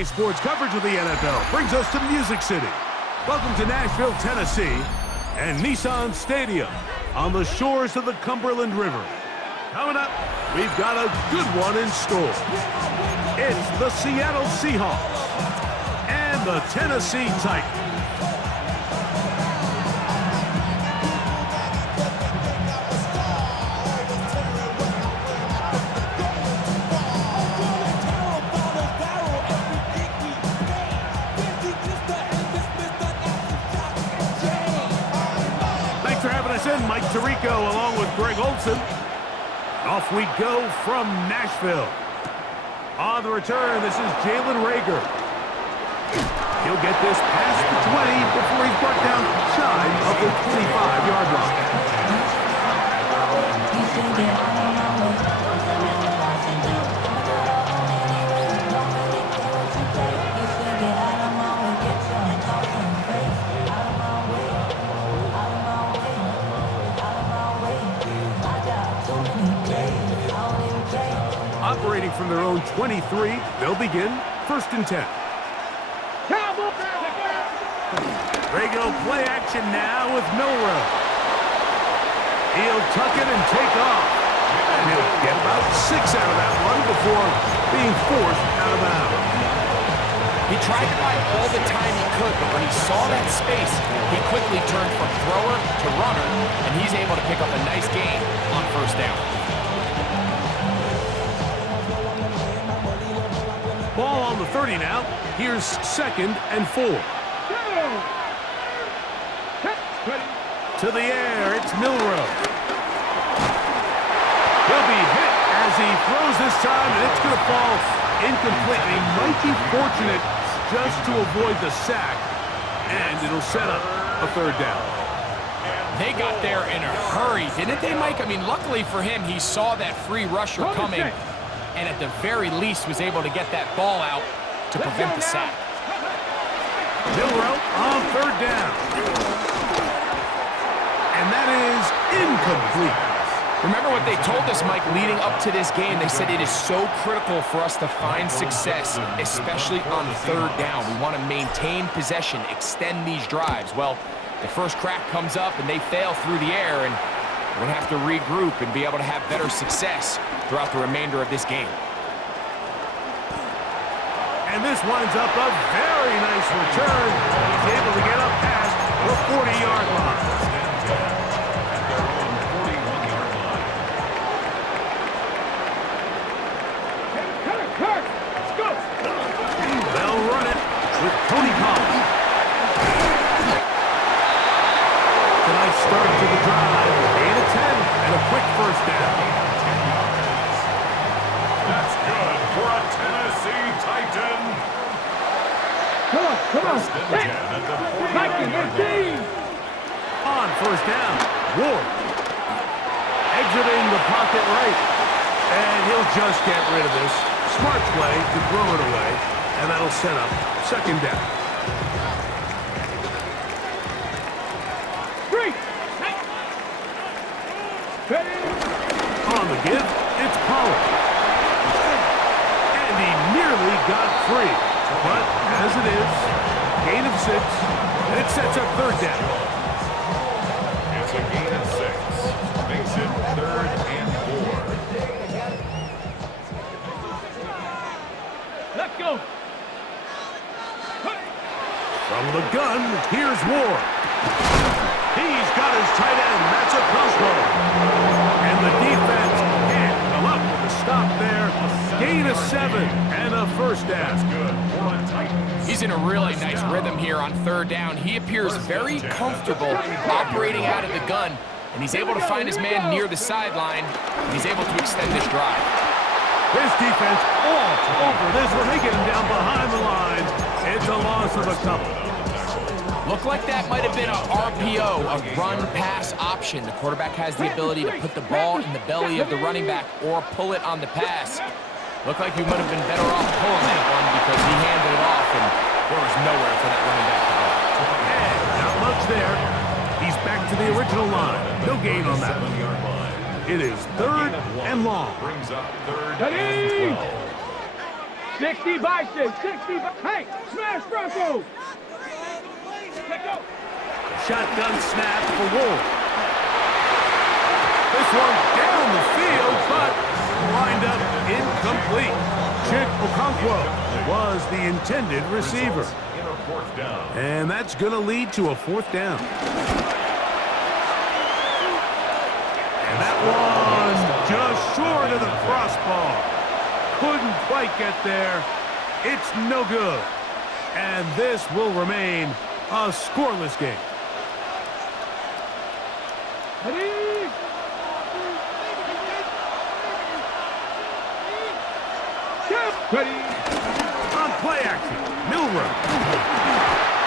Today's sports coverage of the NFL brings us to Music City. Welcome to Nashville, Tennessee, and Nissan Stadium on the shores of the Cumberland River. Coming up, we've got a good one in store. It's the Seattle Seahawks and the Tennessee Titans. Mike Tirico along with Greg Olson. Off we go from Nashville. On the return, this is Jalen Reagor. He'll get this past the 20 before he's brought down shy of the 25-yard line. Operating from their own 23, they'll begin 1st and 10. Reagor play action now with Milrow. He'll tuck it and take off. And he'll get about 6 out of that one before being forced out of bounds. He tried to buy all the time he could, but when he saw that space, he quickly turned from thrower to runner, and he's able to pick up a nice gain on 1st down. Ball on the 30 now. Here's 2nd and 4. To the air, it's Milrow. He'll be hit as he throws this time, and it's going to fall incomplete. He might be fortunate just to avoid the sack, and it'll set up a 3rd down. They got there in a hurry, didn't they, Mike? I mean, luckily for him, he saw that free rusher coming, and at the very least was able to get that ball out to prevent the sack. Milrow on 3rd down. And that is incomplete. Remember what they told us, Mike, leading up to this game? They said it is so critical for us to find success, especially on 3rd down. We want to maintain possession, extend these drives. Well, the first crack comes up and they fail through the air, and we're going to have to regroup and be able to have better success throughout the remainder of this game. And this winds up a very nice return. He's able to get up past the 40-yard line. They'll run it with Tony Collins. A nice start to the drive. 8 of 10 and a quick 1st down. That's good for a Tennessee Titan. Come on. 1st and 10 at the 40-yard line. On 1st down, Ward. Exiting the pocket right. And he'll just get rid of this. Smart play to throw it away. And that'll set up 2nd down. 3. On the give, it's Pollard. And he nearly got free. But as it is, gain of 6, and it sets up 3rd down. It's a gain of 6. Makes it 3rd and 4. Let's go. From the gun, here's Ward. He's got his tight end. That's a crossbow. And the defense can't come up with a stop there. Gain of 7 and a 1st down. That's good for a Titan. He's in a really nice rhythm here on 3rd down. He appears very comfortable operating out of the gun, and he's able to find his man near the sideline, and he's able to extend this drive. This defense all over this one. They get him down behind the line. It's a loss of a couple. Looked like that might have been a RPO, a run-pass option. The quarterback has the ability to put the ball in the belly of the running back or pull it on the pass. Looked like he might have been better off pulling that one because he handed it off, and there was nowhere for that running back to go. And not much there. He's back to the original line. No gain on that one. It is 3rd and long. Brings up 3rd and 12. 60 Bison, 60 Hey, smash Bronco! Let go! Shotgun snap for Ward. This one down the field, but lined up incomplete. Chick Okonkwo was the intended receiver. And that's going to lead to a 4th down. And that one just short of the crossbar. Couldn't quite get there. It's no good. And this will remain a scoreless game. Ready? Ready? On play action, Milrow.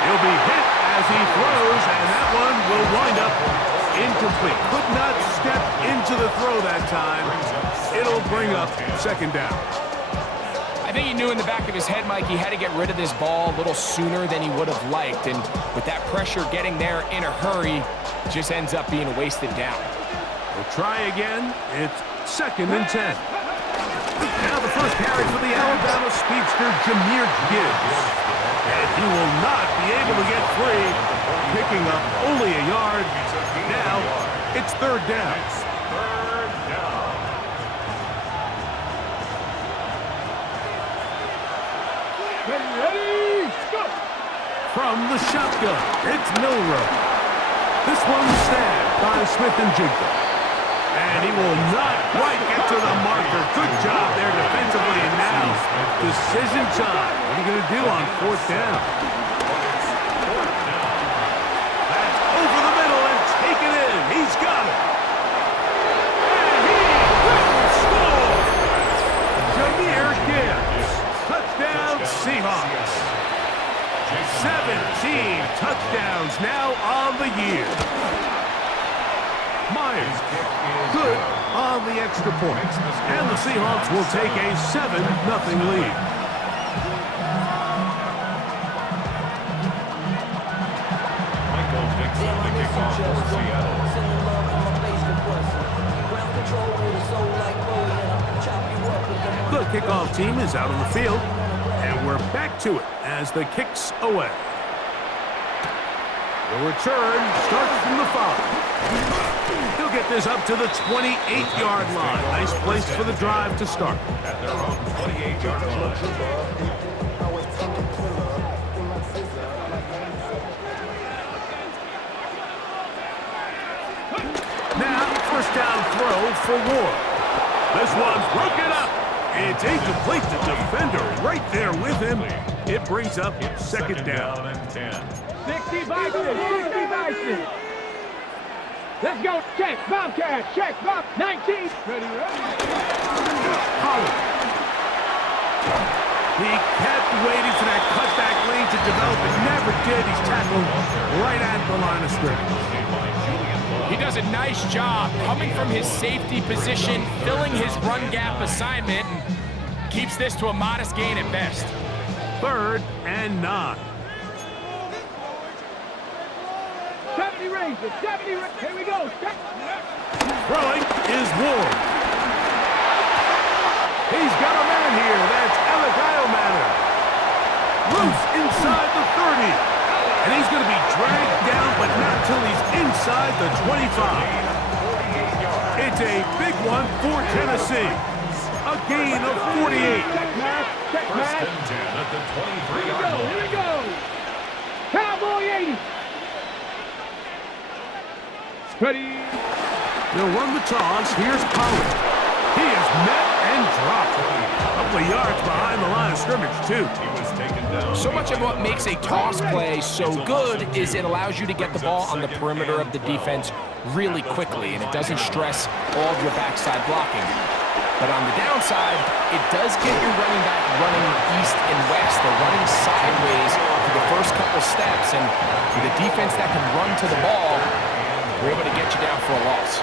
He'll be hit as he throws, and that one will wind up incomplete. Could not step into the throw that time. It'll bring up 2nd down. I think he knew in the back of his head, Mike, he had to get rid of this ball a little sooner than he would have liked. And with that pressure getting there in a hurry, just ends up being a wasted down. We'll try again. It's 2nd and 10. Now the first carry for the Alabama speedster, Jahmyr Gibbs. And he will not be able to get free, picking up only a yard. Now it's 3rd down. Ready? Go! From the shotgun, it's Milrow. This one's snagged by Smith and Jigba. And he will not quite get to the marker. Good job there defensively. And now, decision time. What are you going to do on 4th down? That's over the middle and taken in. He's got it. And he will score. Jahmyr Gibbs. Touchdown, Seahawks. 17 touchdowns now on the year. Myers, good on the extra point. And the Seahawks will take a 7-0 lead. Michael Dixon, the kickoff for Seattle. The kickoff team is out on the field, and we're back to it as the kick's away. The return starts from the 5. He'll get this up to the 28-yard line. Nice place for the drive to start. At their own 28-yard line. Now, 1st down throw for Ward. This one's broken up. It's incomplete. The defender right there with him. It brings up 2nd down. And 10. 60 Bison, 60 Bison. Let's go. Check, Bobcat, check, Bob. 19. Ready, ready. Holland. He kept waiting for that cutback lane to develop. It never did. He's tackled right at the line of scrimmage. He does a nice job coming from his safety position, filling his run gap assignment, and keeps this to a modest gain at best. 3rd and 9. 70 Rangers, 70 Rangers. Here we go. Throwing is Ward. He's got a man here. That's Alec Manor. Loose inside the 30. And he's going to be dragged down, but not till he's inside the 25. It's a big one for Tennessee. A gain of 48. Check, First and 10 at the 23-yard line. Here we go. Cowboy 80. Ready. They'll run the toss. Here's Pollard. He is met and dropped. A couple of yards behind the line of scrimmage, too. He was taken down. So much of what makes a toss play so good is it allows you to get the ball on the perimeter of the defense really quickly, and it doesn't stress all of your backside blocking. But on the downside, it does get your running back running east and west. They're running sideways for the first couple steps, and with a defense that can run to the ball, we're able to get you down for a loss.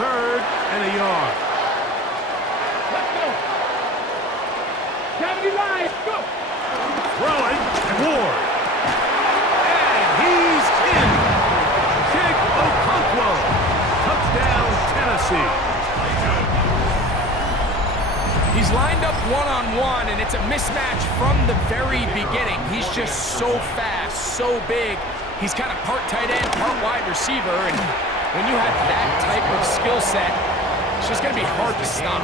3rd and a yard. Let's go. 70 line. Go. Throwing, Ward. And he's in. Jake Okonkwo. Touchdown, Tennessee. He's lined up one-on-one, and it's a mismatch from the very beginning. He's just so fast, so big. He's kind of part tight end, part wide receiver, and when you have that type of skill set, it's just going to be hard to stop.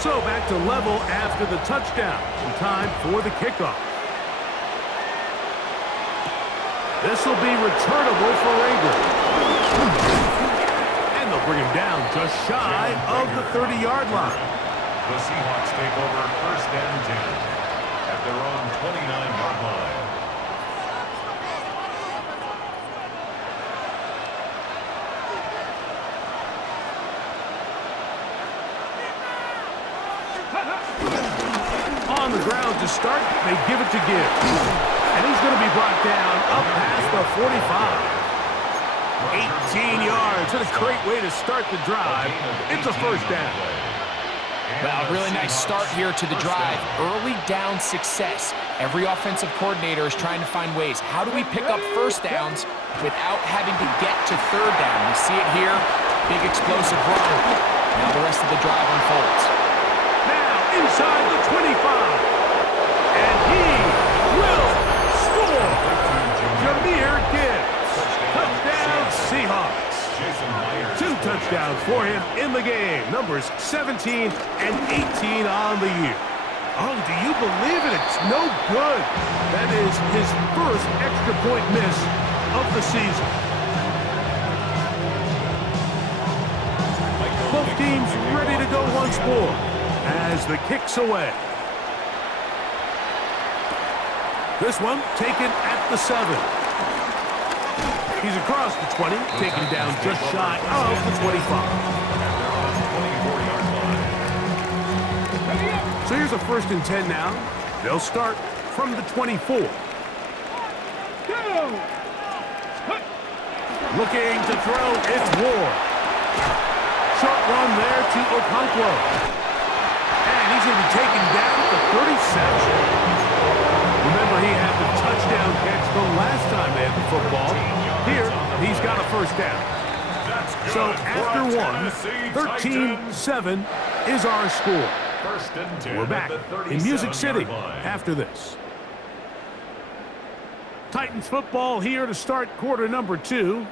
So back to level after the touchdown. And time for the kickoff. This will be returnable for Rager. And they'll bring him down just shy of the 30-yard line. The Seahawks take over first and 10 at their own 29-yard line. On the ground to start, they give it to Gibbs. And he's going to be brought down up past the 45. 18 yards. What a great way to start the drive. It's a first down. Well, really nice start here to the drive. Early down success. Every offensive coordinator is trying to find ways. How do we pick up first downs without having to get to third down? We see it here. Big explosive run. Now the rest of the drive unfolds. Now inside the 25. And he will score. Jameer Gibbs. Touchdown Seahawks. 2 touchdowns for him in the game. Numbers 17 and 18 on the year. Oh, do you believe it? It's no good. That is his first extra point miss of the season. Both teams ready to go once more as the kick's away. This one taken at the 7. He's across the 20, taken down just shy of the 25. So here's a first and 10 now. They'll start from the 24. Looking to throw, it's Ward. Short run there to Okonkwo. And he's going to be taken down at the 37. Remember, he had the touchdown catch the last time they had the football. Here, he's got a first down. So after one, 13-7 is our score. We're back in Music City after this. Titans football here to start quarter number 2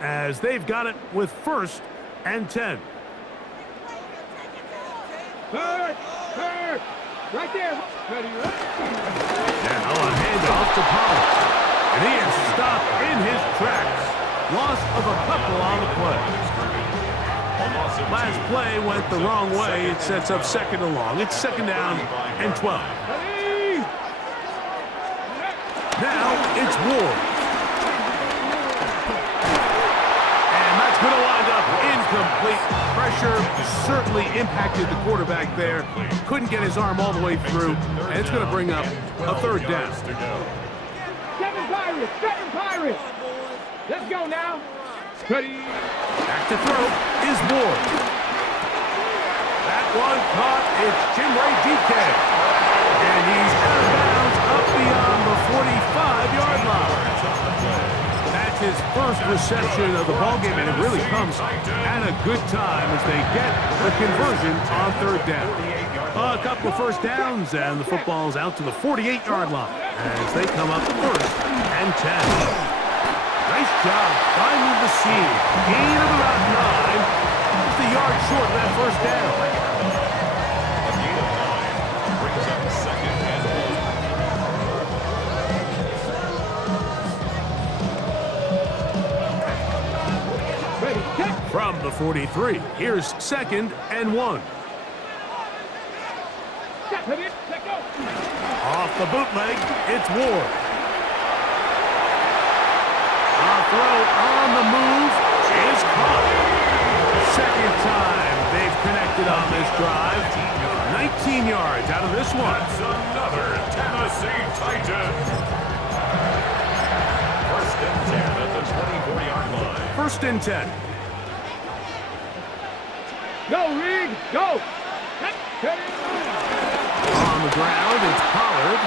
as they've got it with first and 10. Third. Right there. Ready, Now a handoff to Pollard. And he is stopped in his tracks. Loss of a couple on the play. Last play went the wrong way. It sets up second and long. It's second down and 12. Now it's Ward. And that's going to wind up incomplete. Pressure certainly impacted the quarterback there. Couldn't get his arm all the way through. And it's going to bring up a third down. Seven Pirates. Let's go now. Ready. Back to throw is Ward. That one caught. It's Chinray DK. And he's out of bounds up beyond the 45-yard line. That's his first reception of the ballgame, and it really comes at a good time as they get the conversion on third down. A couple of first downs, and the football's out to the 48-yard line as they come up first and 10. Nice job finding the seam. Gain of about 9. Just a yard short of that first down. A gain of 9 brings up second and 1. Ready, check. From the 43, here's second and 1. Ready, let go. Off the bootleg, it's Ward. A throw on the move is caught. Second time they've connected on this drive. 19 yards out of this one. That's another Tennessee Titan. First and 10 at the 24-yard line. First and 10. Go, Reed. Go. On the ground, it's Pollard.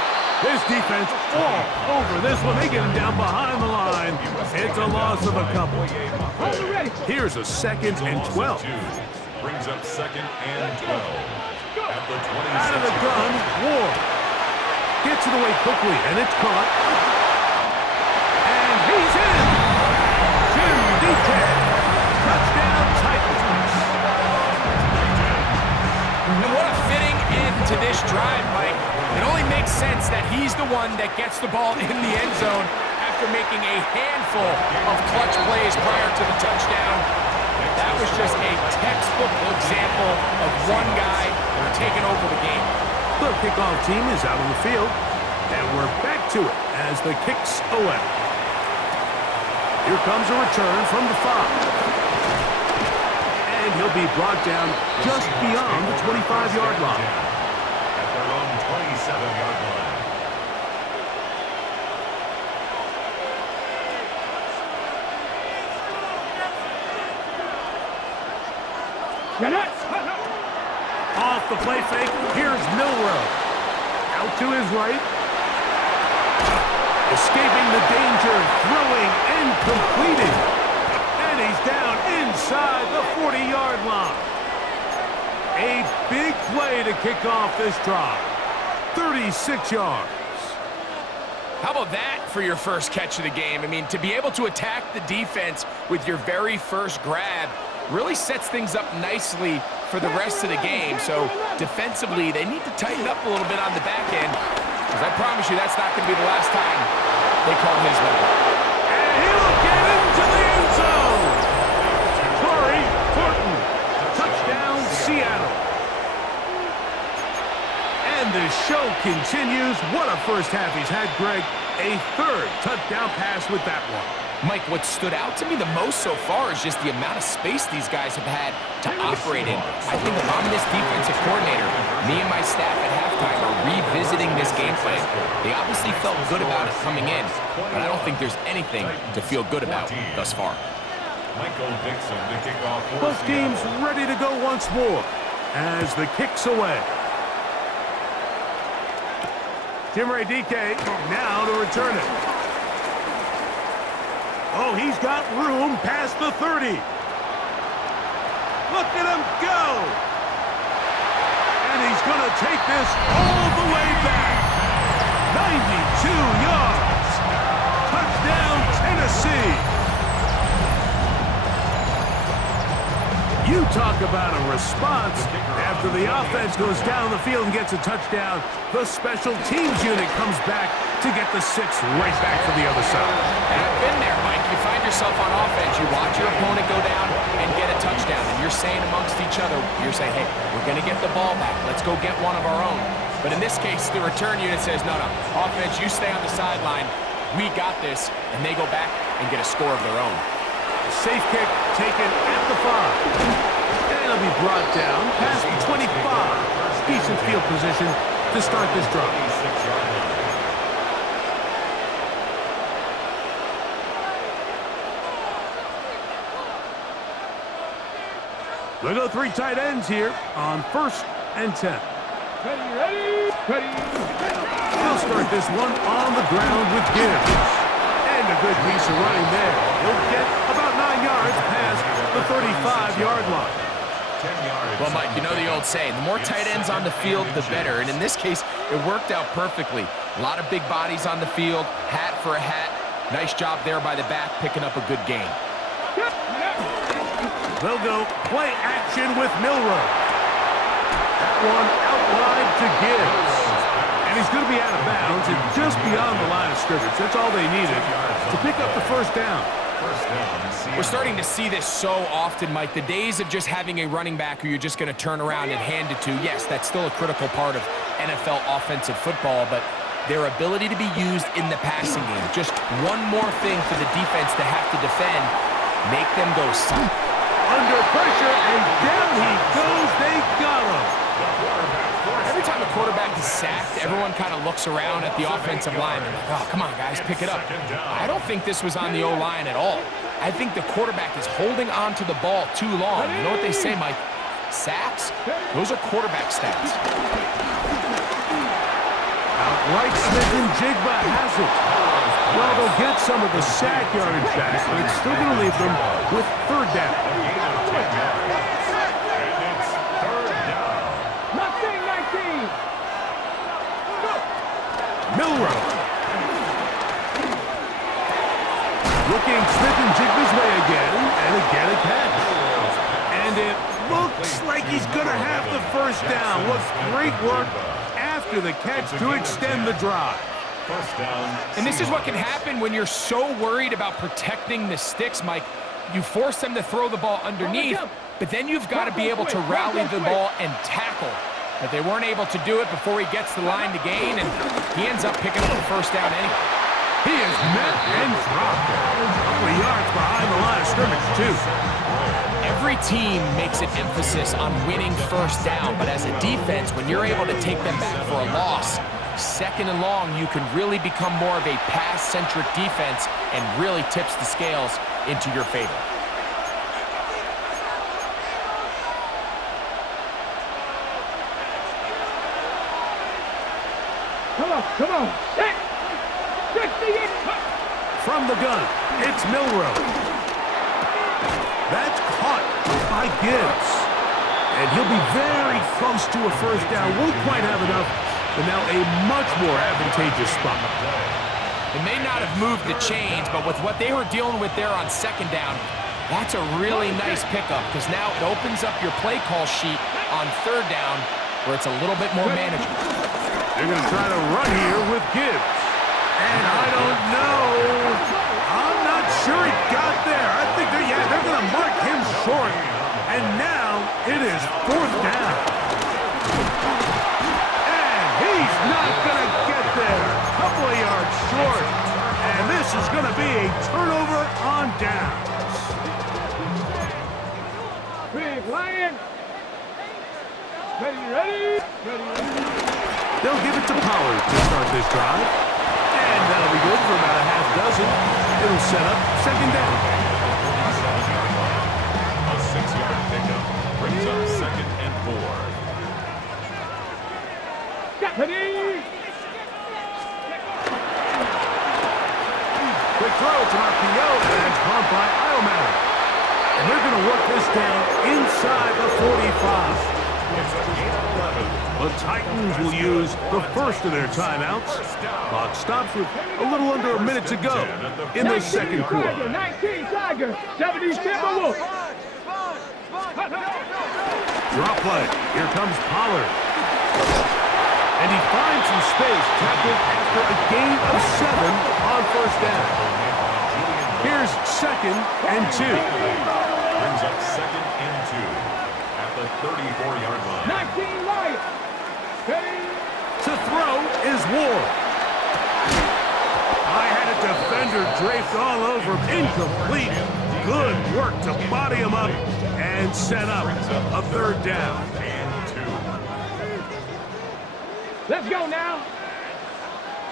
This defense all over this one. They get him down behind the line. It's a loss of a couple. Here's a 2nd and 12. Brings up 2nd and 12. At the 26. Out of the gun, Ward. Gets it away quickly, and it's caught. And he's in. Jim DK. Touchdown, Titans. And what a fitting end to this drive, Mike. It only makes sense that he's the one that gets the ball in the end zone after making a handful of clutch plays prior to the touchdown. That was just a textbook example of one guy taking over the game. The kickoff team is out on the field, and we're back to it as the kick's away. Here comes a return from the 5. And he'll be brought down just beyond the 25-yard line. At their own 27-yard line. Off the play fake, here's Milroe. Out to his right. Escaping the danger, throwing and completing. And he's down inside the 40-yard line. A big play to kick off this drive. 36 yards. How about that for your first catch of the game? I mean, to be able to attack the defense with your very first grab really sets things up nicely for the rest of the game. So defensively, they need to tighten up a little bit on the back end, because I promise you that's not going to be the last time they call his number. And he'll get into the end zone. Torrey Horton. Touchdown, Seattle. And the show continues. What a first half he's had, Greg. A 3rd touchdown pass with that one. Mike, what stood out to me the most so far is just the amount of space these guys have had to operate in. I think if I'm this defensive coordinator, me and my staff at halftime are revisiting this game plan. They obviously felt good about it coming in, but I don't think there's anything to feel good about thus far. Michael Dixon to kick off. Both teams ready to go once more as the kick's away. Jim DK now to return it. Oh, he's got room past the 30. Look at him go. And he's going to take this all the way back. 92 yards. Touchdown, Tennessee. You talk about a response. After the offense goes down the field and gets a touchdown, the special teams unit comes back to get the 6 right back to the other side. And I've been there, Mike. You find yourself on offense, you watch your opponent go down and get a touchdown, and you're saying amongst each other, you're saying, hey, we're going to get the ball back. Let's go get one of our own. But in this case, the return unit says, no, offense, you stay on the sideline. We got this, and they go back and get a score of their own. Safe kick taken at the 5. And it'll be brought down past the 25. Decent field position to start this drive. We'll go 3 tight ends here on 1st and 10. Ready. He'll start this one on the ground with Gibbs. And a good piece of running there. He'll get about 9 yards past the 35-yard line. 10 yards. Well, Mike, you know the old saying, the more tight ends on the field, the better. And in this case, it worked out perfectly. A lot of big bodies on the field, hat for a hat. Nice job there by the back, picking up a good gain. They'll go play action with Milroe. That one out wide to Gibbs. And he's going to be out of bounds and just beyond the line of scrimmage. That's all they needed to pick up the first down. We're starting to see this so often, Mike. The days of just having a running back who you're just going to turn around and hand it to, yes, that's still a critical part of NFL offensive football, but their ability to be used in the passing game, just one more thing for the defense to have to defend, make them go under pressure, and down he goes. They got him. Every time a quarterback is sacked, everyone kind of looks around at the offensive line and like, oh, come on, guys, pick it up. I don't think this was on the O-line at all. I think the quarterback is holding on to the ball too long. You know what they say, Mike? Sacks, those are quarterback stats. Outright Smith-Njigba has it. Well, they'll get some of the sack yardage back, but it's still going to leave them with third down. Milrow. Looking Smith-Njigba's way again, and again a catch. And it looks like he's going to have the first down. What great work after the catch to extend the drive. And this is what can happen when you're so worried about protecting the sticks, Mike. You force them to throw the ball underneath, but then you've got to be able to rally the ball and tackle. But they weren't able to do it before he gets the line to gain, and he ends up picking up the first down anyway. He is met and dropped. A couple of yards behind the line of scrimmage, too. Every team makes an emphasis on winning first down, but as a defense, when you're able to take them back for a loss, second and long, you can really become more of a pass-centric defense and really tips the scales into your favor. Come on. 68. From the gun, it's Milrow. That's caught by Gibbs. And he'll be very close to a first down. Won't quite have enough, but now a much more advantageous spot. It may not have moved the chains, but with what they were dealing with there on second down, that's a really nice pickup because now it opens up your play call sheet on third down where it's a little bit more manageable. They're going to try to run here with Gibbs. And I don't know. I'm not sure he got there. I think they're going to mark him short. And now it is fourth down. And he's not going to get there. A couple of yards short. And this is going to be a turnover on downs. Big Lion. Ready. They'll give it to Pollard to start this drive. And that'll be good for about a half dozen. It'll set up second down. A 6-yard pickup brings up 2nd and 4. Ready. Quick throw to RPO, and caught by Iomatter. And they're going to work this down inside the 45. It's a gain of 11. The Titans will use the first of their timeouts. Clock stops with a little under a minute to go in the second quarter. 19 Tiger, 70 Timberwolves. Drop play. Here comes Pollard. And he finds some space, tackled after a gain of 7 on first down. Here's 2nd and 2. Brings up 2nd and 2 at the 34-yard line. 19 Lions. To throw is Ward. I had a defender draped all over him. Incomplete. Good work to body him up and set up a third down. And 2. Let's go now.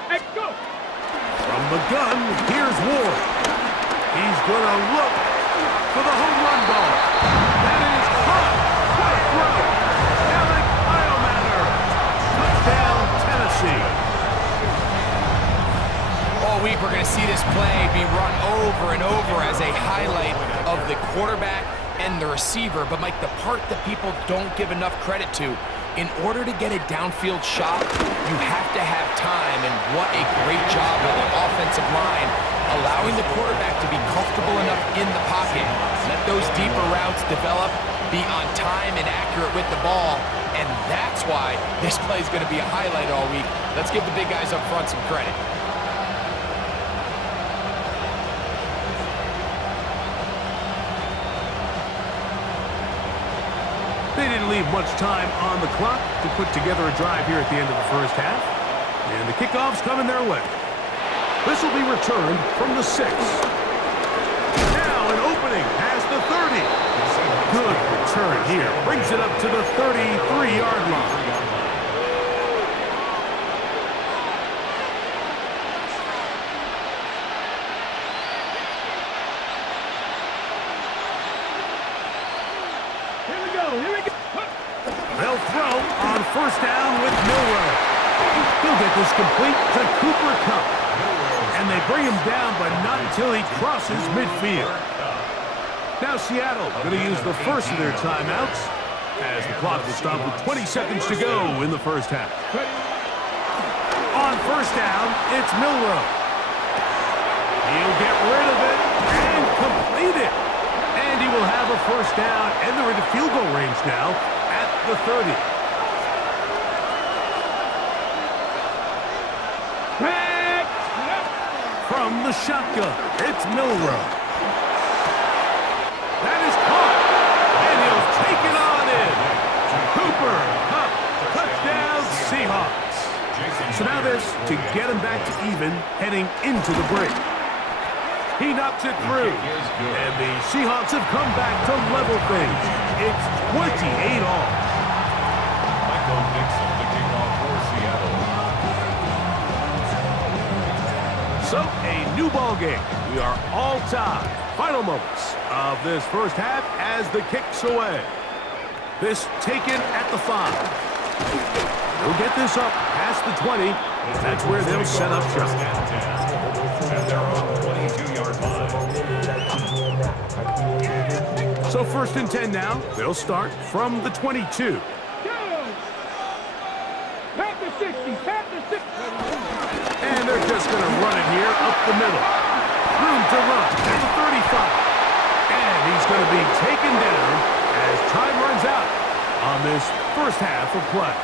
Let's go. From the gun, here's Ward. He's going to look for the home run ball. That is caught. What a throw. Alec Iomatter. Touchdown, Tennessee. All week we're going to see this play be run over and over as a highlight of the quarterback and the receiver. But, Mike, the part that people don't give enough credit to, in order to get a downfield shot, you have to have time, and what a great job by the offensive line, allowing the quarterback to be comfortable enough in the pocket, let those deeper routes develop, be on time and accurate with the ball, and that's why this play is going to be a highlight all week. Let's give the big guys up front some credit. They didn't leave much time on the clock to put together a drive here at the end of the first half. And the kickoff's coming their way. This will be returned from the 6. Now an opening past the 30. Good return here. Brings it up to the 33-yard line. Here we go. first down with Milrow. He'll get this complete to Cooper Kupp. And they bring him down, but not until he crosses midfield. Now Seattle going to use the first of their timeouts as the clock will stop with 20 seconds to go in the first half. On first down, it's Milrow. He'll get rid of it and complete it. And he will have a first down, and they're into field goal range now at the 30. From the shotgun, it's Milrow. That is caught, and he'll take it on in. Cooper Kupp, touchdown Seahawks. So now this to get him back to even heading into the break. He knocks it through, and the Seahawks have come back to level things. It's 28 all. Michael Dixon to kick off for Seattle. So, a new ball game. We are all tied. Final moments of this first half as the kick's away. This taken at the 5. They'll get this up past the 20. That's where they'll set up shop. And they're on 22-yard line. So first and 10 now. They'll start from the 22. Pat the 60, pat the 60. And they're just going to run it here up the middle. Room to run at the 35. And he's going to be taken down as time runs out on this first half of play.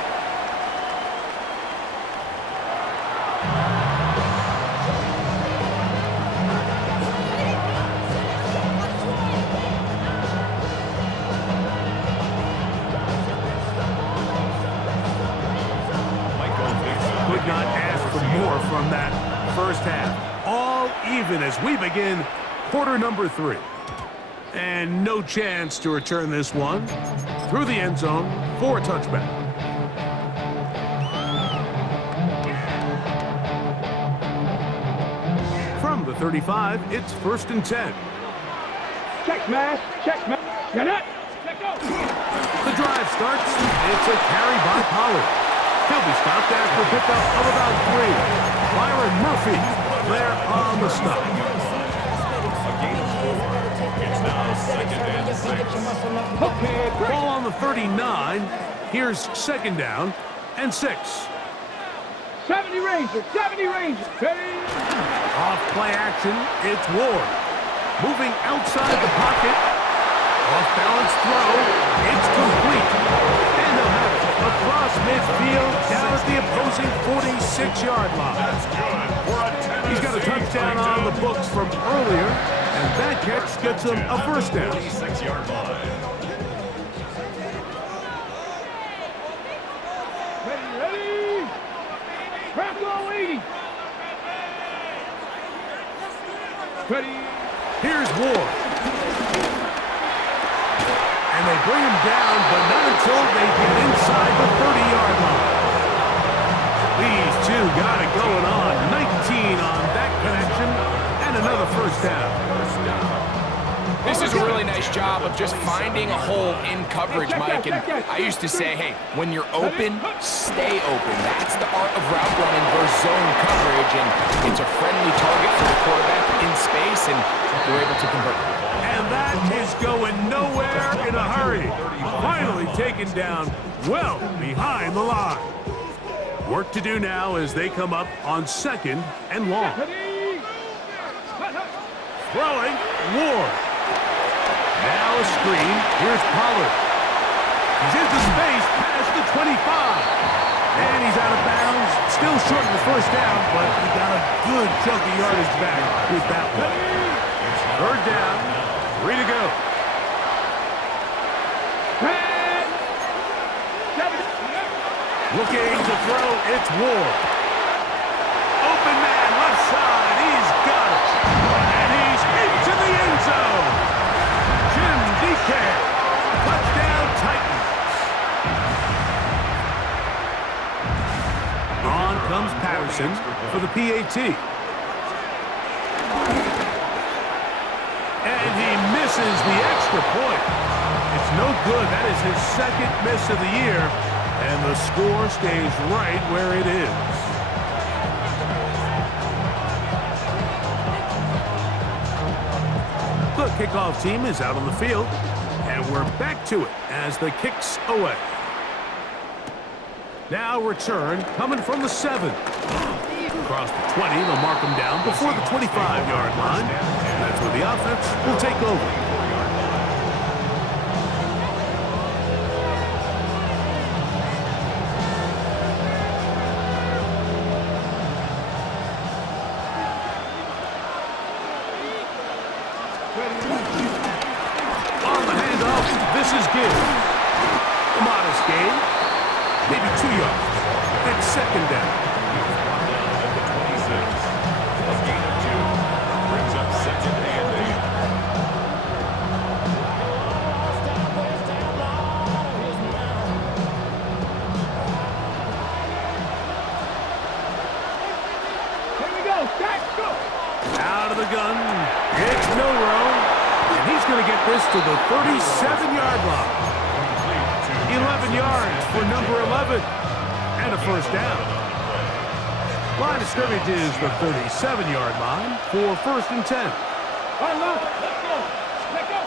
Could not ask for more from that first half. All even as we begin quarter number 3. And no chance to return this one through the end zone for a touchback. From the 35, it's first and 10. Check mass, get it. Check go. The drive starts. It's a carry by Pollard. He'll be stopped after a pickup of about 3. Byron Murphy there on the stop. A gain of 4. It's now second and 6. Okay, Ball on the 39. Here's second down and 6. 70 Rangers, 70 Rangers. Hey. Off play action, it's Ward. Moving outside the pocket. Off balance throw. It's complete. And they'll have it across midfield down at the opposing 46-yard line. That's good for a Tennessee. He's got a touchdown on the books from earlier, and that catch gets him a first down. 46-yard line. Ready. Crack all 80. Ready. Here's Ward. And they bring him down, but not until they get inside the 30-yard line. These two got it going on. 19 on that connection, and another first down. This is a really nice job of just finding a hole in coverage, Mike. And I used to say, hey, when you're open, stay open. That's the art of route running versus zone coverage, and it's a friendly target for the quarterback in space, and they're able to convert. And that is going nowhere in a hurry. Finally taken down well behind the line. Work to do now as they come up on second and long. Throwing, Ward. Now a screen. Here's Pollard. He's into space past the 25. And he's out of bounds. Still short of the first down, but he got a good chunk of yardage back with that one. Third down. 3 to go. Looking to throw, it's Ward. Open man, left side, he's got it. And he's into the end zone. Jim DK, touchdown Titans. On comes Patterson for the PAT. And he misses the extra point. It's no good. That is his second miss of the year. And the score stays right where it is. The kickoff team is out on the field, and we're back to it as the kick's away. Now return coming from the 7. Across the 20, they'll mark him down before the 25-yard line. And that's where the offense will take over. On the handoff, this is Gibbs. A modest gain, maybe 2 yards. It's second down. At the 26. A gain of 2 brings up second and 8. Here we go. Stack, go. Out of the gun, it's Milrow, and he's going to get this to the 37-yard line. 11 yards for number 11, and a first down. Line of scrimmage is the 37-yard line for 1st and 10. All right, Lon, let's go. Let's go.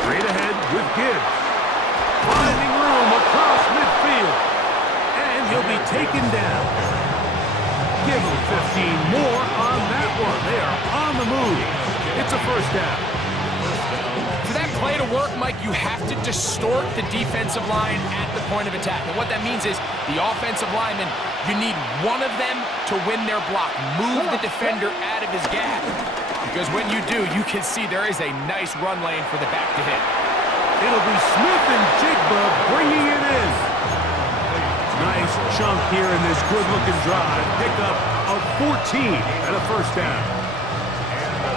Straight ahead with Gibbs. Finding room across midfield, and he'll be taken down. Give him 15 more on that one. They are on the move. It's a first down. For that play to work, Mike, you have to distort the defensive line at the point of attack. And what that means is the offensive lineman, you need one of them to win their block. Move the defender out of his gap. Because when you do, you can see there is a nice run lane for the back to hit. It'll be Smith and Jigba bringing it in. Nice chunk here in this good-looking drive. Pickup of 14 and a first down.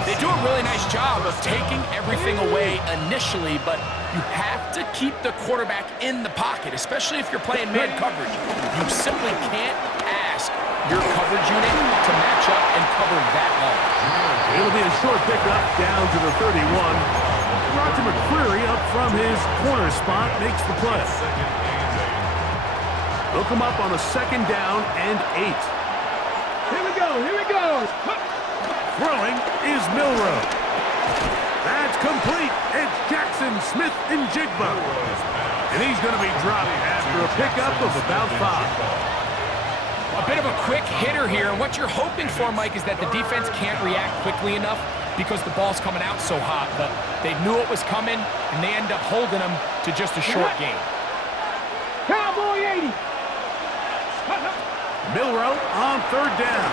They do a really nice job of taking everything away initially, but you have to keep the quarterback in the pocket, especially if you're playing man coverage. You simply can't ask your coverage unit to match up and cover that long. It'll be a short pickup down to the 31. Roger McCreary up from his corner spot makes the play. They'll come up on a 2nd down and 8. Here we go. Here we go. Throwing is Milrow. That's complete. It's Jackson, Smith, and Jigba. And he's going to be dropped after a pickup of about 5. A bit of a quick hitter here. What you're hoping for, Mike, is that the defense can't react quickly enough because the ball's coming out so hot. But they knew it was coming, and they end up holding them to just a short gain. Cowboy 80. Milrow on 3rd down.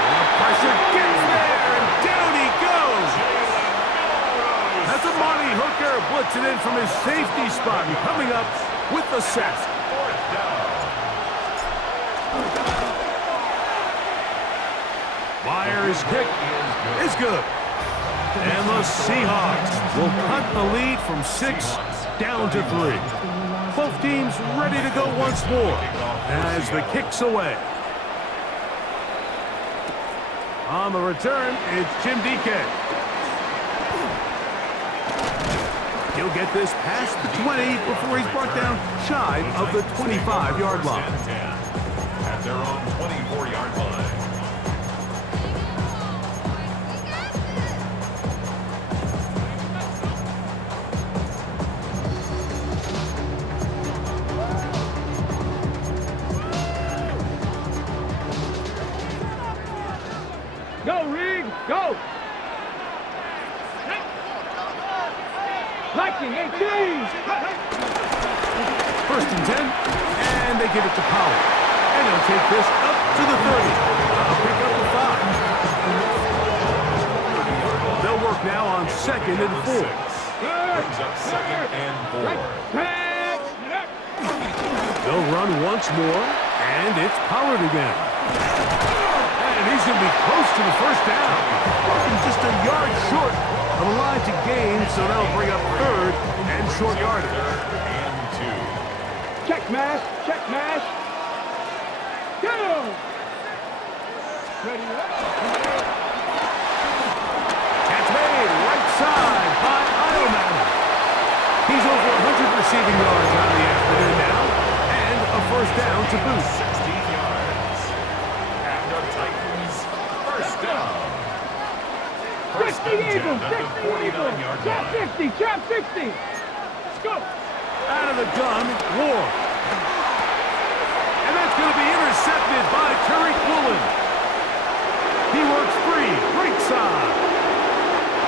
And the pressure gets there, and down he goes. That's a Monty Hooker blitzing in from his safety spot and coming up with the sack. Myers' kick is good. And the Seahawks will cut the lead from 6 down to 3. Both teams ready to go once more as the kick's away. On the return, it's Jim DK. He'll get this past the 20 before he's brought down shy of the 25-yard line. At their own 24-yard line. Go, Reed. Go. Lightning 18. 1st and 10, and they give it to Powell. And he'll take this up to the 30. Pick up the 5. They'll work now on 2nd and 4. Brings up 2nd and 4. They'll run once more, and it's Pollard again. And he's going to be close to the first down. Walking just a yard short of the line to gain, so that'll bring up 3rd and short yardage. 3rd and 2. Check mash. Check mash. Go. Ready up. Catch made right side by Ironman. He's over 100 receiving yards on the afternoon. first down to boot. 16 yards. And the Titans, first down. First 60 and 10 Eagles, at the 60 Eagles. 49-yard Trap line. 50, trap 50. Let's go. Out of the gun, Ward. And that's going to be intercepted by Tariq Woolen. He works free, right side.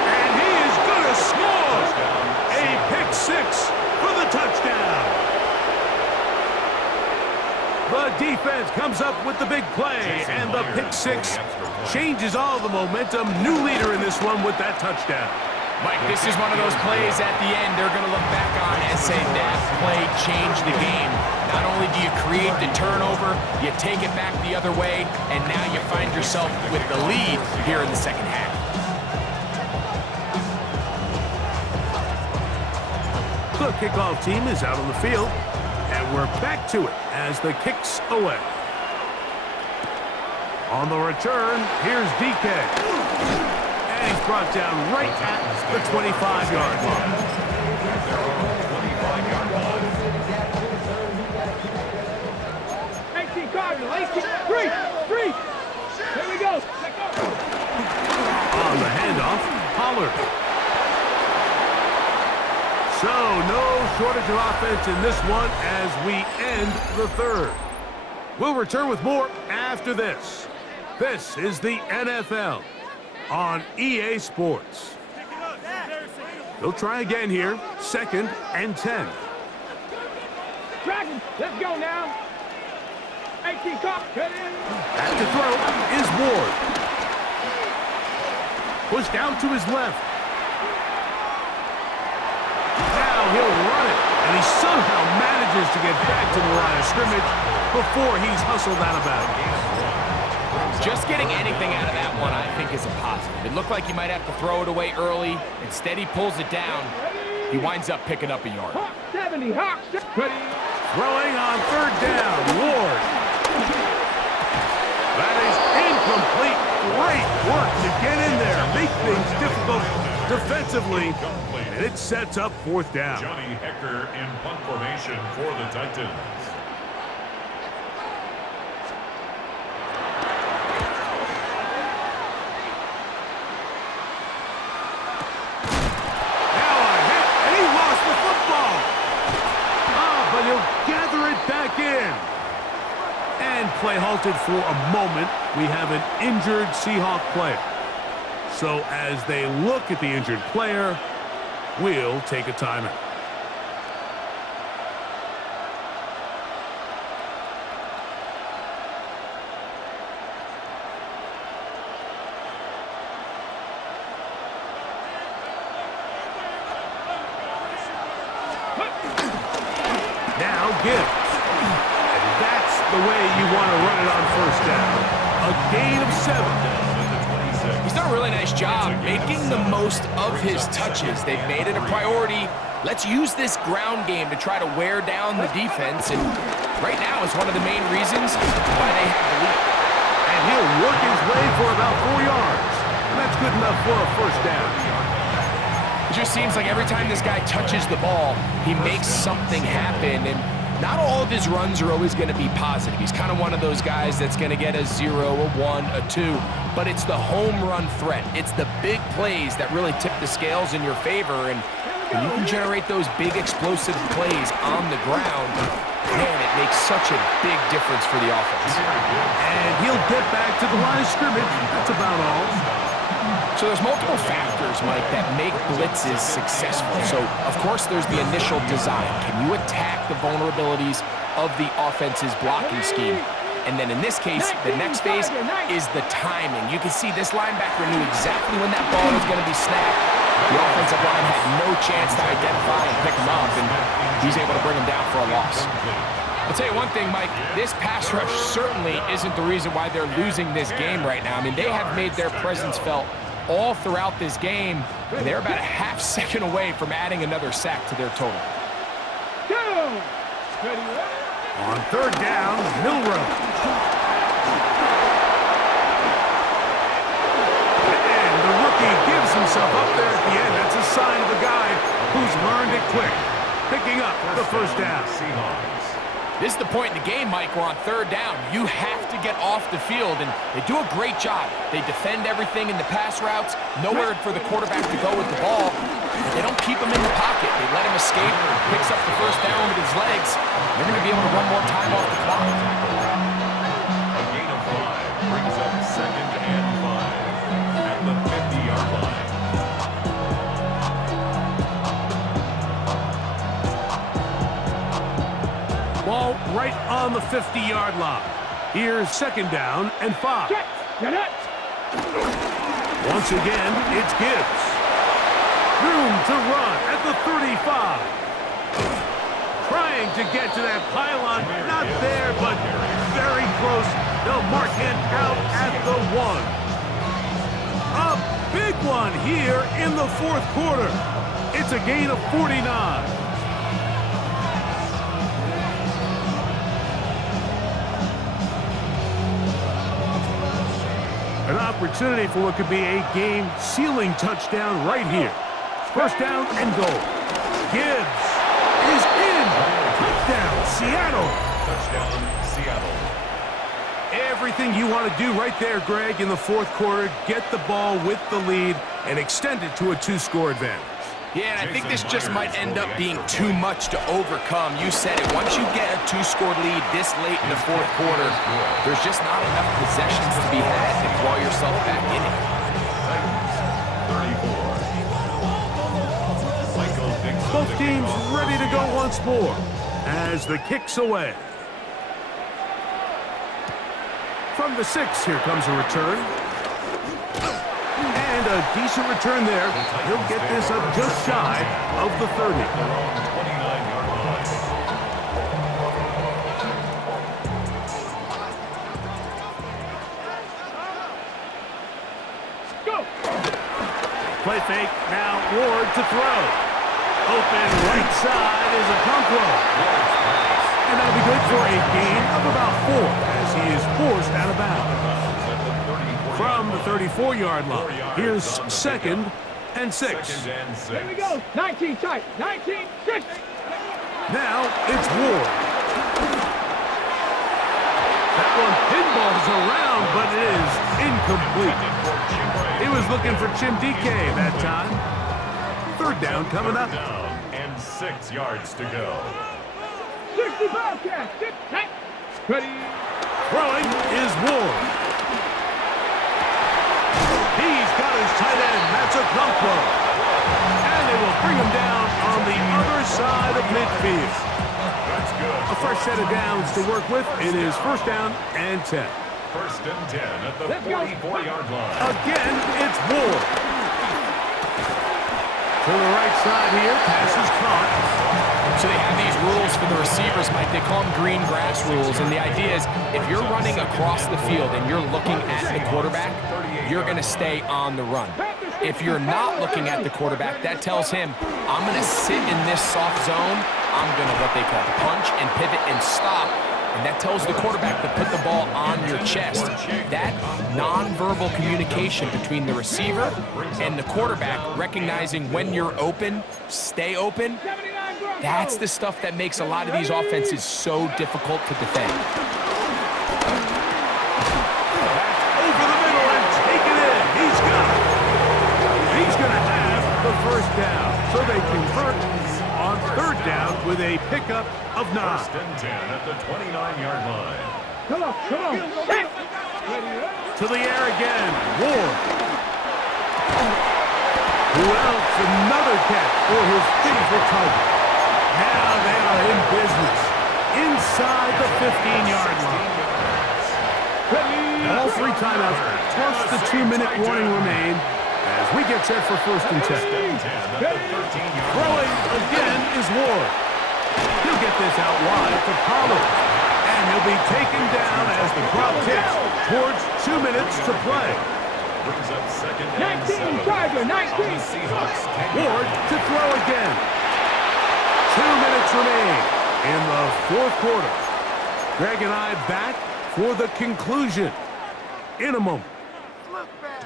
And he is going to score. A pick six for the touchdown. The defense comes up with the big play, and the pick six changes all the momentum. New leader in this one with that touchdown. Mike, this is one of those plays at the end they're going to look back on and say that play changed the game. Not only do you create the turnover, you take it back the other way, and now you find yourself with the lead here in the second half. The kickoff team is out on the field, and we're back to it as the kick's away. On the return, here's DK. And he's brought down right at the 25-yard line. At their own 25-yard line. 18 Cardinal, 18. Three. Here we go. Let's go. On the handoff, Pollard. So, no shortage of offense in this one as we end the third. We'll return with more after this. This is the NFL on EA Sports. They'll try again here, 2nd and 10. Dragon, let's go now. 18 Cardinal, cut in. At the throw is Ward. Pushed out to his left. Now he'll run it, and he somehow manages to get back to the line of scrimmage before he's hustled out of bounds. Just getting anything out of that one, I think, is a positive. It looked like he might have to throw it away early. Instead, he pulls it down. He winds up picking up a yard. Hawk 70, Hawk 70. Throwing on 3rd down, Ward. That is incomplete. Great work to get in there, make things difficult defensively, and it sets up 4th down. Johnny Hecker in punt formation for the Titans. Now a hit, and he lost the football. But he'll gather it back in. And play halted for a moment. We have an injured Seahawk player. So as they look at the injured player, we'll take a timeout. Now Gibbs. And that's the way you want to run it on 1st down. A gain of 7. He's done a really nice job making the most of his touches. They've made it a priority. Let's use this ground game to try to wear down the defense, and right now is one of the main reasons why they have the lead. And he'll work his way for about 4 yards. And that's good enough for a 1st down. It just seems like every time this guy touches the ball, he makes something happen, and not all of his runs are always going to be positive. He's kind of one of those guys that's going to get a 0, a 1, a 2, but it's the home run threat. It's the big plays that really tip the scales in your favor, and when you can generate those big explosive plays on the ground, man, it makes such a big difference for the offense. And he'll get back to the line of scrimmage. That's about all. So there's multiple factors, Mike, that make blitzes successful. So, of course, there's the initial design. Can you attack the vulnerabilities of the offense's blocking scheme? And then in this case, the next phase is the timing. You can see this linebacker knew exactly when that ball was going to be snapped. The offensive line had no chance to identify and pick him up, and he's able to bring him down for a loss. I'll tell you one thing, Mike, this pass rush certainly isn't the reason why they're losing this game right now. I mean, they have made their presence felt all throughout this game, and they're about a half second away from adding another sack to their total. On 3rd down, Milrow. And the rookie gives himself up there at the end. That's a sign of a guy who's learned it quick. Picking up the 1st down. This is the point in the game, Mike, where on third down, you have to get off the field, and they do a great job. They defend everything in the pass routes, nowhere for the quarterback to go with the ball, but they don't keep him in the pocket. They let him escape, picks up the first down with his legs. They're going to be able to run more time off the clock. A gain of 5 brings up 2nd and 5 at the 50-yard line. Ball right on the 50-yard line. Here's 2nd down and 5. Check. Get it. Once again, it's Gibbs. Room to run at the 35. Trying to get to that pylon. Not there, but very close. They'll mark him out at the 1. A big one here in the 4th quarter. It's a gain of 49. An opportunity for what could be a game-sealing touchdown right here. 1st down and goal. Gibbs is in. Touchdown, Seattle. Touchdown, Seattle. Everything you want to do right there, Greg, in the 4th quarter. Get the ball with the lead and extend it to a 2-score advantage. Yeah, and I think this just might end up being too much to overcome. You said it. Once you get a 2-score lead this late in the 4th quarter, there's just not enough possessions to be had to claw yourself back in it. Titans, 34. Both teams ready to go once more as the kick's away. From the 6, here comes a return. And a decent return there. He'll get this up just shy of the 30. Their own 29-yard line. Go. Play fake, now Ward to throw. Open right side is a pump throw. And that'll be good for a gain of about 4 as he is forced out of bounds. From the 34-yard line, here's 2nd and 6. Here we go. 19 tight. 19, 6. Now it's Ward. That one pinballs around, but it is incomplete. He was looking for Chim DK that time. 3rd down coming up. Down and 6 yards to go. 60 Bobcat. 6, 10. Ready. Throwing is Ward. He's got his tight end. That's a pump throw. And they will bring him down on the other side of midfield. That's good. A fresh set of downs to work with. It is 1st down and 10. 1st and 10 at the Let's go. 44-yard line. Again, it's Ward. To the right side here. Pass is caught. So they have these rules for the receivers, Mike. They call them green grass rules. And the idea is if you're running across the field and you're looking at the quarterback, you're going to stay on the run. If you're not looking at the quarterback, that tells him, I'm going to sit in this soft zone. I'm going to what they call punch and pivot and stop. And that tells the quarterback to put the ball on your chest. That nonverbal communication between the receiver and the quarterback, recognizing when you're open, stay open, that's the stuff that makes a lot of these offenses so difficult to defend. Over the middle and take it in. He's got it. He's going to have the 1st down. So they convert on 3rd down with a pickup of 9. 1st and 10 at the 29-yard line. Come on, come on. Set. To the air again. Ward. Who else? Another catch for his favorite target. Now they are in business. Inside the 15-yard line. All 3 timeouts plus the 2-minute warning remain as we get set for 1st and 10. Throwing again is Ward. He'll get this out wide to Pollard. And he'll be taken down as the clock ticks towards 2 minutes to play. Brings up 2nd and 19, Tiger, 19. Seahawks 10. Ward to throw again. 2 minutes remain in the 4th quarter. Greg and I back for the conclusion in a moment.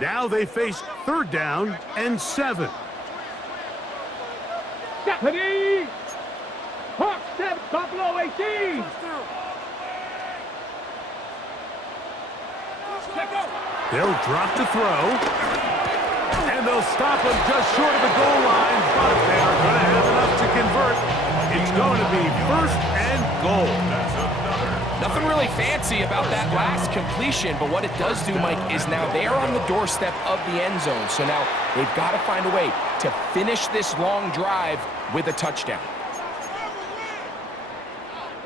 Now they face 3rd down and 7. Ready. Hawk, 7. Buffalo 18. Check out. They'll drop to throw. And they'll stop him just short of the goal line, but they are going to have enough to convert. It's going to be first and goal. Nothing really fancy about that last completion, but what it does do, Mike, is now they are on the doorstep of the end zone. So now they've got to find a way to finish this long drive with a touchdown.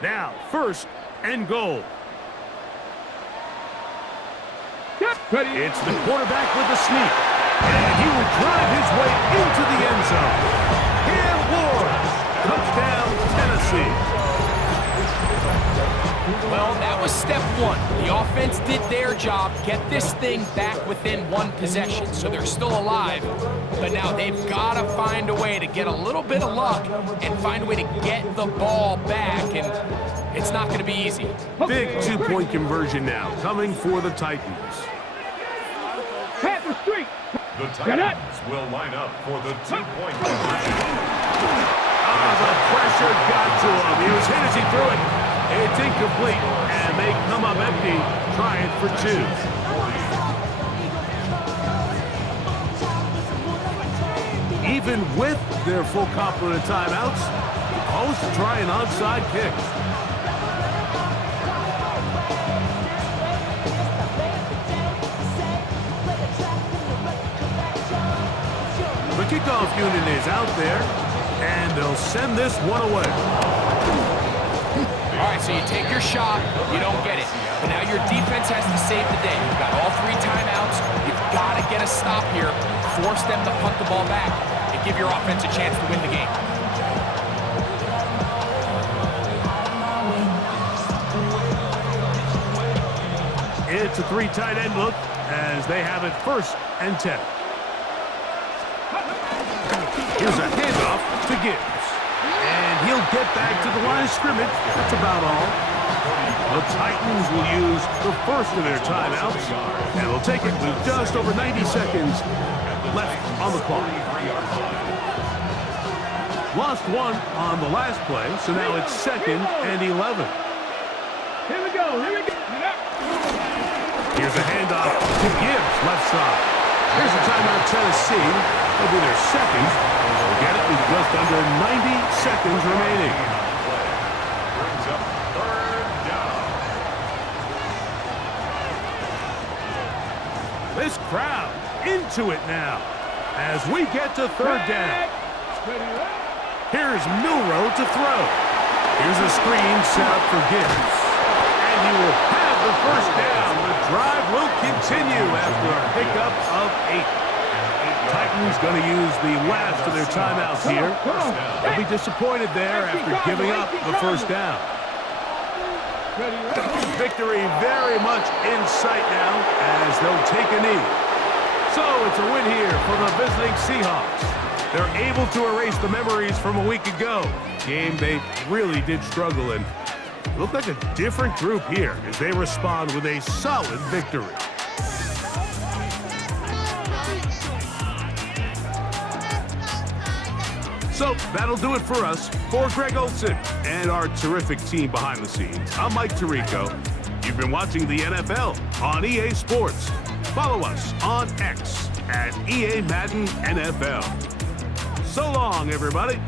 Now, first and goal. Ready. It's the quarterback with the sneak. And he will drive his way into the end zone. Cam Ward, touchdown, Tennessee. Well, that was step one. The offense did their job, get this thing back within one possession, so they're still alive. But now they've got to find a way to get a little bit of luck and find a way to get the ball back, and it's not going to be easy. Big two-point conversion now, coming for the Titans. Panther Street. The Titans will line up for the two-point conversion. The pressure got to him. He was hit as he threw it. It's incomplete, and they come up empty, trying for two. Even with their full complement of timeouts, the Colts try an onside kick. The kickoff unit is out there, and they'll send this one away. All right, so you take your shot, you don't get it. But now your defense has to save the day. You've got all three timeouts. You've got to get a stop here, force them to punt the ball back, and give your offense a chance to win the game. It's a three tight end look as they have it first and 10. Here's a handoff to Gibbs. And he'll get back to the line of scrimmage. That's about all. The Titans will use the first of their timeouts. And they'll take it with just over 90 seconds left on the clock. Lost one on the last play, so now it's second and 11. Here we go. Here's a handoff to Gibbs, left side. Here's a timeout, Tennessee. It'll be their second. They'll get it with just under 90 seconds remaining. Brings up third down. This crowd into it now as we get to third down. Here's Milrow to throw. Here's a screen set up for Gibbs. And he will have the first down. The drive will continue after a pickup of 8. Titans going to use the last of their timeouts here. They'll be disappointed there after giving up the first down. Victory very much in sight now as they'll take a knee. So it's a win here for the visiting Seahawks. They're able to erase the memories from a week ago. Game they really did struggle in. Look like a different group here as they respond with a solid victory. So that'll do it for us. For Greg Olson and our terrific team behind the scenes, I'm Mike Tirico. You've been watching the NFL on EA Sports. Follow us on X at EA Madden NFL. So long, everybody.